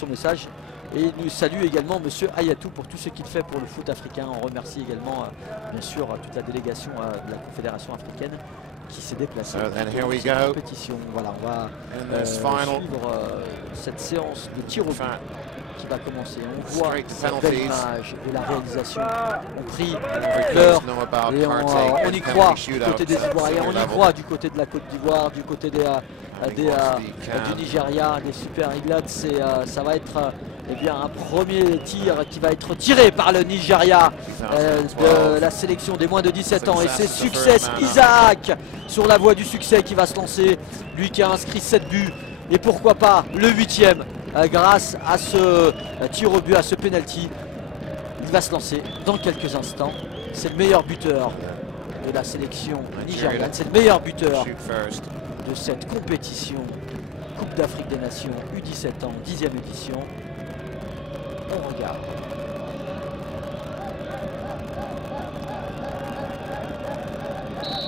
son message et nous salue également Monsieur Ayatou pour tout ce qu'il fait pour le foot africain. On remercie également bien sûr toute la délégation de la Confédération africaine qui s'est déplacée dans cette compétition. Voilà, on va suivre cette séance de tir au but qui va commencer. On voit cette belle image et la réalisation. On prie, on pleure et on y croit du côté des Ivoiriens, on y croit du côté de la Côte d'Ivoire, du côté du Nigeria, des Super Eagles. Ça va être eh bien, un premier tir qui va être tiré par le Nigeria de la sélection des moins de 17 ans. Et c'est Success Isaac sur la voie du succès qui va se lancer. Lui qui a inscrit 7 buts. Et pourquoi pas le 8e grâce à ce tir au but, à ce penalty. Il va se lancer dans quelques instants. C'est le meilleur buteur de la sélection nigériane. C'est le meilleur buteur de cette compétition. Coupe d'Afrique des Nations U17 ans, 10e édition. On regarde.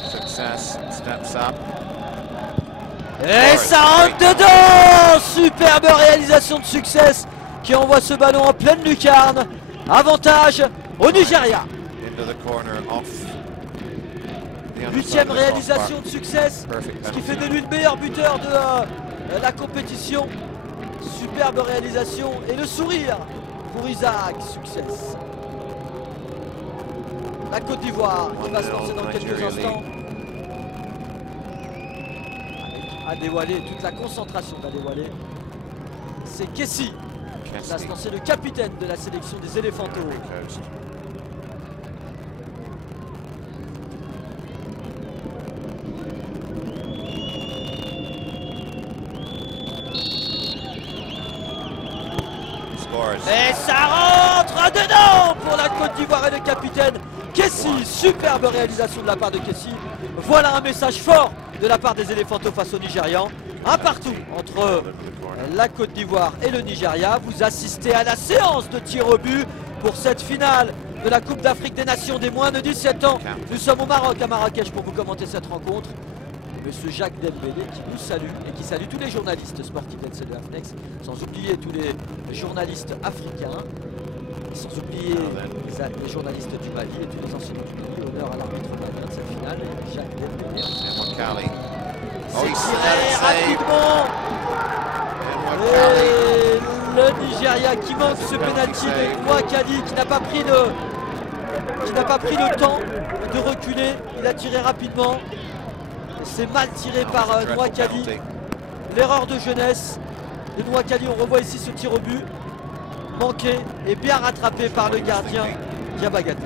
Success steps up. Et ça rentre dedans! Superbe réalisation de Success qui envoie ce ballon en pleine lucarne. Avantage au Nigeria. 8e réalisation de Success, ce qui fait de lui le meilleur buteur de la compétition. Superbe réalisation et le sourire pour Isaac Success. La Côte d'Ivoire qui va se lancer dans quelques instants. Avec Adewale, toute la concentration d'Adewale. C'est Kessie qui va se lancer, le capitaine de la sélection des Éléphantos. Et ça rentre dedans pour la Côte d'Ivoire et le capitaine Kessie. Superbe réalisation de la part de Kessie. Voilà un message fort de la part des Éléphantos face aux Nigérians. Un partout entre la Côte d'Ivoire et le Nigeria. Vous assistez à la séance de tir au but pour cette finale de la Coupe d'Afrique des Nations des moins de 17 ans. Nous sommes au Maroc, à Marrakech, pour vous commenter cette rencontre. Monsieur Jacques Dembélé qui nous salue et qui salue tous les journalistes sportifs de Afnex, sans oublier tous les journalistes africains, sans oublier les journalistes du Mali et tous les enseignants du Mali. Honneur à l'arbitre malien de cette finale, Jacques Dembélé. C'est tiré rapidement. Et le Nigeria qui manque ce penalty de Nwakali qui n'a pas pris le temps de reculer. Il a tiré rapidement. C'est mal tiré par Nwakali. L'erreur de jeunesse de Nwakali. On revoit ici ce tir au but manqué et bien rattrapé par le gardien Diabagatè.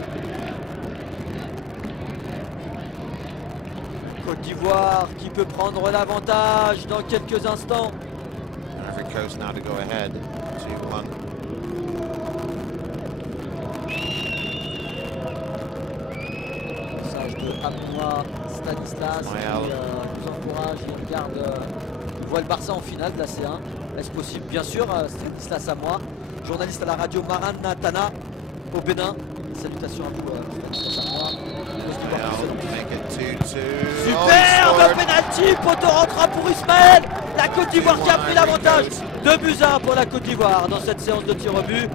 Côte d'Ivoire qui peut prendre l'avantage dans quelques instants. Message de Amoua Stanislas qui nous encourage, il regarde, il voit le Barça en finale de la C1. Est-ce possible? Bien sûr, Stanislas Amoua, journaliste à la radio Maranatana au Bénin. Salutations à vous, Stanislas Amoua. Superbe penalty, poteau rentrera pour Ismaël. La Côte d'Ivoire qui a pris l'avantage. 2-1 pour la Côte d'Ivoire dans cette séance de tir au but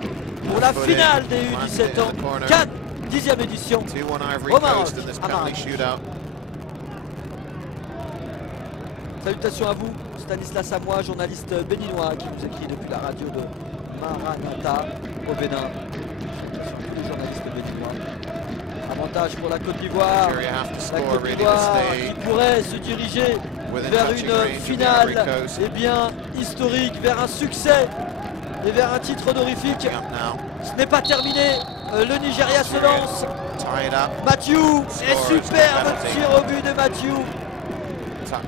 pour la finale des U17 ans. Cannes, 10e édition au Maroc, à Marrakech. Salutations à vous, Stanislas Amoua, journaliste béninois qui nous écrit depuis la radio de Maranatha au Bénin. Salutations à tous les journalistes béninois. Avantage pour la Côte d'Ivoire. La Côte d'Ivoire qui pourrait se diriger vers une finale bien historique, vers un succès et vers un titre honorifique. Ce n'est pas terminé. Le Nigeria se lance. Matthew, et superbe tir au but de Matthew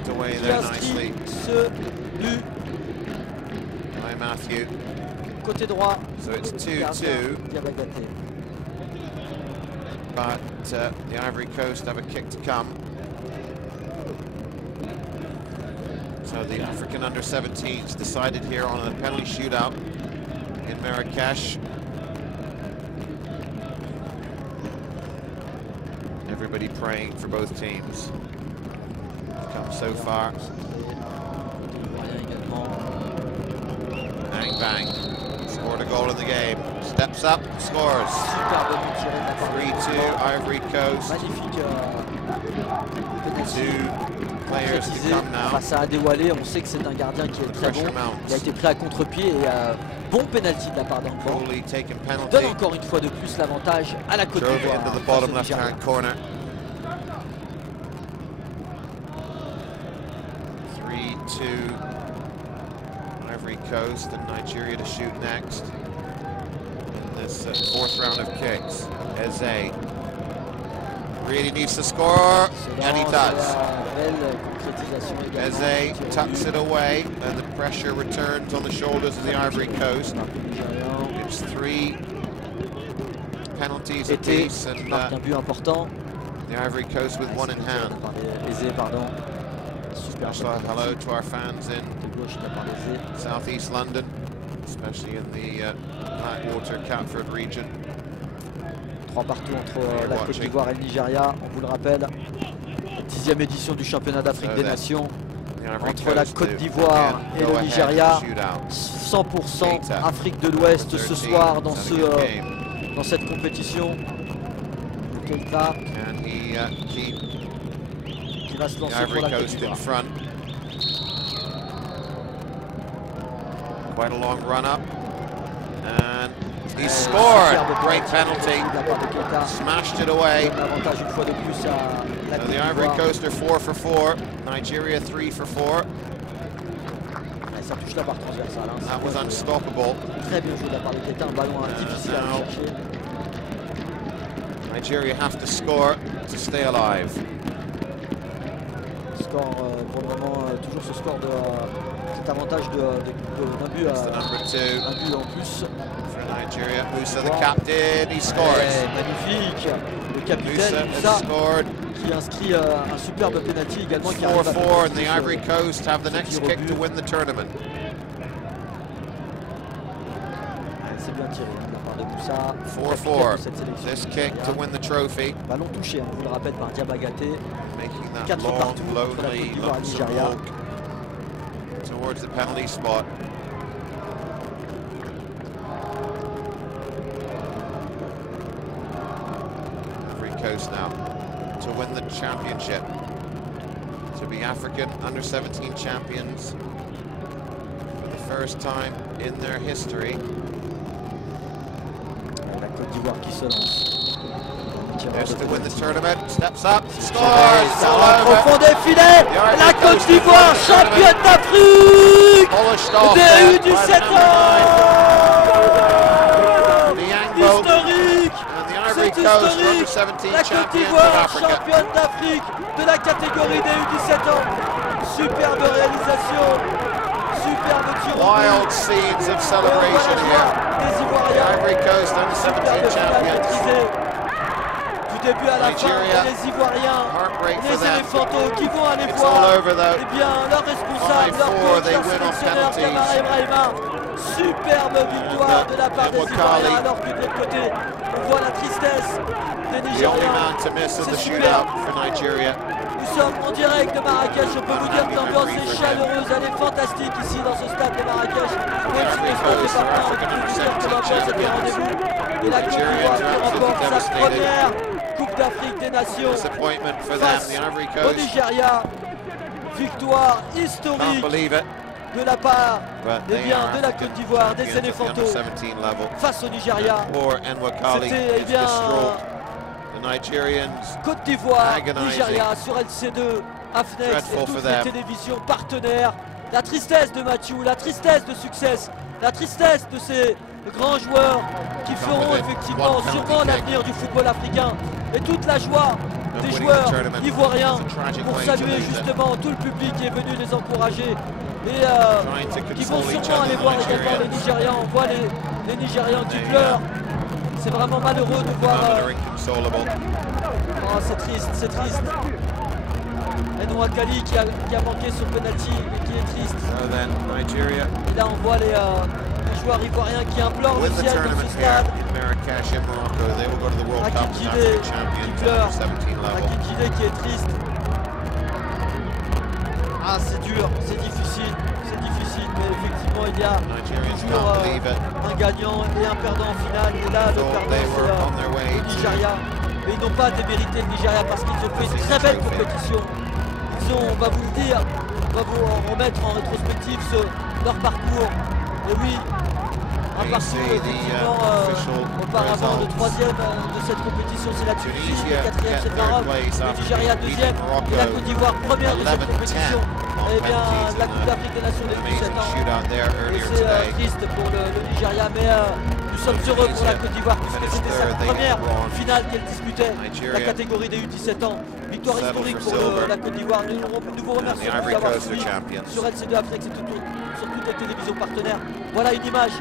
qui inscrit ce but. Côté droit, Diabagatè. But the Ivory Coast have a kick to come. So the African under-17s decided here on a penalty shootout in Marrakesh. Everybody praying for both teams. Come so far. Bang, bang. Scored a goal in the game. Steps up, scores. Super bonne tirée de la part de 3-2 Ivory Coast. Magnifique Two players to come now. face à Adewale. On sait que c'est un gardien qui est très bon. Il a été pris à contre-pied et bon penalty de la part d'Angban. Donne encore une fois de plus l'avantage à la Côte d'Ivoire. Into the bottom left-hand corner. 3-2 Ivory Coast and Nigeria to shoot next in this fourth round of kicks. Eze really needs to score, and he does. Eze tucks it away, and the pressure returns on the shoulders of the Ivory Coast. It's 3 penalties apiece, and the Ivory Coast with one in hand. Special hello to our fans in Southeast London, especially in the Blackwater, Catford region. 3 partout entre la Côte d'Ivoire et le Nigeria, on vous le rappelle. 10e édition du championnat d'Afrique des Nations entre la Côte d'Ivoire et le Nigeria. 100% Afrique de l'Ouest ce soir dans cette compétition. Keita qui va se lancer pour la Côte d'Ivoire. Quite a long run up, and he scored. Great penalty. Smashed it away. The Ivory Coast are 4 for 4. Nigeria 3 for 4. That was unstoppable. Très bien joué de la part de Keita, un ballon difficile à aller chercher. Nigeria have to score to stay alive. Score pour le moment, toujours ce score de cet avantage d'un but, un but en plus. For Nigeria, Musa the captain, he scores. Magnifique, le capitaine Musa qui inscrit un superbe penalty également. 4-4 and the Ivory Coast have the next kick to win the tournament. C'est bien tiré de la part de Musa. 4-4, this kick to win the trophy. Ballon touché, on vous le rappelle, par Diabagaté. Making that long, lonely, lonesome walk towards the penalty spot. Ivory Coast now to win the championship, to be African under-17 champions for the first time in their history. La Côte d'Ivoire qui se lance. Yes, to win the tournament, steps up, scores, all over. Profond des filets, la Côte d'Ivoire, championne d'Afrique des U17 historique, c'est historique, la Côte d'Ivoire, championne d'Afrique de la catégorie des U17 ans. Superbe réalisation, superbe tir au but. Wild scenes of celebration here. Des Ivoiriens, Ivory Coast under-17 champions. Du début à la fin, les Ivoiriens, les éléphantaux qui vont aller voir leur responsable, leur coach, leur sélectionneur Camara Ibrahima. Superbe victoire de la part des Ivoiriens, alors que de l'autre côté, on voit la tristesse des Nigériens. C'est super. Nous sommes en direct de Marrakech, on peut vous dire que l'ambiance est chaleureuse, elle est fantastique ici dans ce stade de Marrakech. Même si le stade est partant, on peut vous dire que l'ambiance est au rendez-vous. Et la Côte d'Ivoire qui remporte sa première Coupe d'Afrique des Nations face au Nigeria. Victoire historique de la part de la Côte d'Ivoire, des éléphantaux face au Nigeria. C'était Côte d'Ivoire, Nigeria sur LC2, Afnex et toutes les télévisions partenaires. La tristesse de Mathieu, la tristesse de Success, la tristesse de ces grands joueurs qui feront effectivement sûrement l'avenir du football africain, et toute la joie des joueurs ivoiriens pour saluer justement tout le public qui est venu les encourager et qui vont sûrement aller voir également les Nigérians. On voit les Nigérians qui pleurent. C'est vraiment malheureux de voir. Oh, c'est triste, c'est triste. Edouard Kali qui a manqué son penalty et qui est triste. Et là on voit les joueurs ivoiriens qui implorent le ciel dans ce stade. Hakim Djidé qui pleure, Hakim Djidé qui est triste. Ah, c'est dur, c'est difficile difficile, mais effectivement il y a toujours un gagnant et un perdant en finale. Et là, le perdant c'est le Nigeria. Mais ils n'ont pas démérité le Nigeria parce qu'ils ont fait une très belle compétition. Ils ont, on va vous le dire, on va vous remettre en rétrospective leur parcours. Et oui, un parcours effectivement auparavant, le troisième de cette compétition c'est la Tunisie, le quatrième c'est le Maroc, le Nigeria deuxième et la Côte d'Ivoire première de cette compétition. Et bien la Coupe d'Afrique des Nations des 17 ans. Et c'est triste pour le Nigeria, mais nous sommes heureux pour la Côte d'Ivoire puisque c'était sa première finale qu'elle disputait, la catégorie des U17 ans. Victoire historique pour la Côte d'Ivoire. Nous vous remercions de nous avoir suivis sur LC2 Afrique, sur toutes les télévisions partenaires. Voilà une image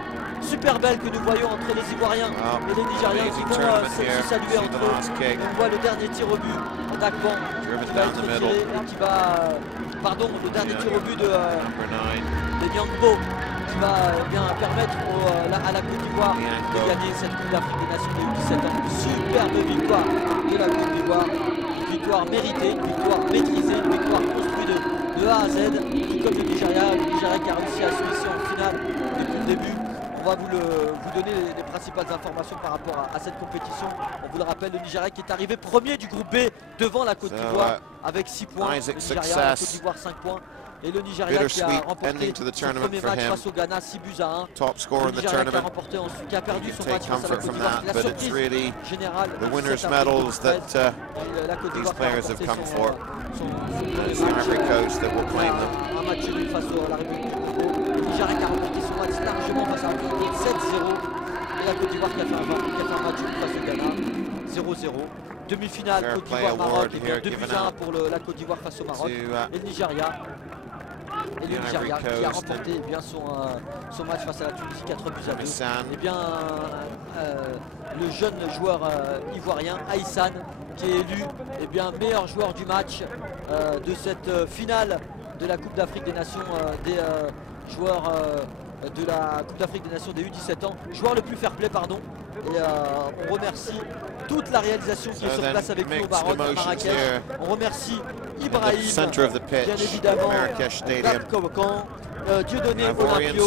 super belle que nous voyons entre les Ivoiriens et les Nigériens qui vont se saluer entre eux. On voit le dernier tir au but d'Akban qui va être tiré et qui va... Pardon, le dernier tir au but de Nyangbo qui va bien permettre à la Côte d'Ivoire de gagner cette Coupe d'Afrique des Nations de 17 ans. Superbe victoire de la Côte d'Ivoire. Une victoire méritée, une victoire maîtrisée, une victoire construite de A à Z, tout comme le Nigeria qui a réussi à se hisser en finale depuis le début. On va vous donner les principales informations par rapport à cette compétition. On vous le rappelle, le Nigeria qui est arrivé premier du groupe B devant la Côte d'Ivoire avec 6 points. Le Nigeria, la Côte d'Ivoire 5 points. Et le Nigeria qui a remporté son premier match face au Ghana 6 buts à 1. Le Nigeria qui a remporté ensuite, qui a perdu son match face à la Côte d'Ivoire. La surprise générale de cette la Côte d'Ivoire qui a remporté un match nul face à la République du Congo. Le Nigeria qui a remporté son match largement face à la Côte d'Ivoire 7-0. Et la Côte d'Ivoire qui a fait un match nul face au Ghana 0-0. Demi-finale Côte d'Ivoire-Maroc, et bien 2 buts à 1 pour la Côte d'Ivoire face au Maroc. Et le Nigeria. Et le Nigeria qui a remporté bien son match face à la Tunisie 4 buts à 2. Et bien le jeune joueur ivoirien Aïssan qui est élu meilleur joueur du match de cette finale de la Coupe d'Afrique des Nations des joueurs de la Coupe d'Afrique des Nations des U17 ans. Joueur le plus fair play, pardon. Et on remercie toute la réalisation qui est sur place avec nous au Maroc, à Marrakech. On remercie Ibrahim, bien évidemment, Dieudonné Olympio,